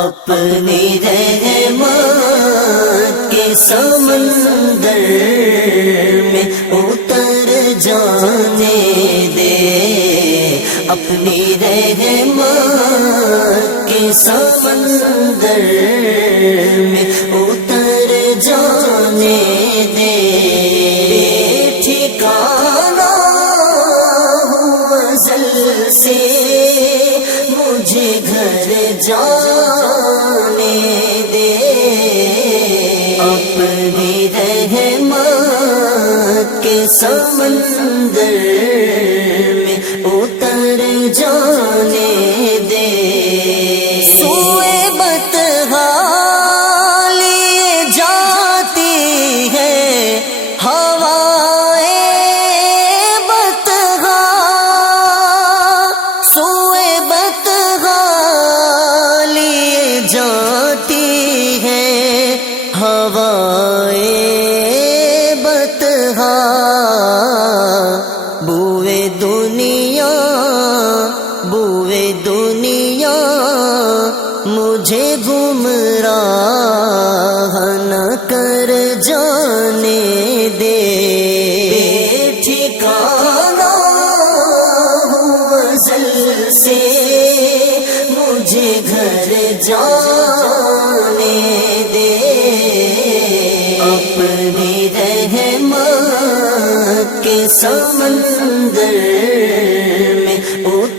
اپنی رحمت کے سمندر میں اتر جانے دے، اپنی رحمت کے سمندر میں اتر جانے دے، ٹھکانا ہوا ازل سے مجھے گھر جانے دے، اپنی رحمت کے سمندر میں اتر جانے دے۔ سوئے بطحا لیے جاتی ہے ہوائے بطحا، سوئے بطحا لیے جاتی ہے ہوائے بطحا، بوئے دنیا بوئے دنیا مجھے گمراہ نہ کر جانے دے، ٹھکانا ہوا ازل سے مجھے گھر جانے دے، اپنی رحمت کے سمندر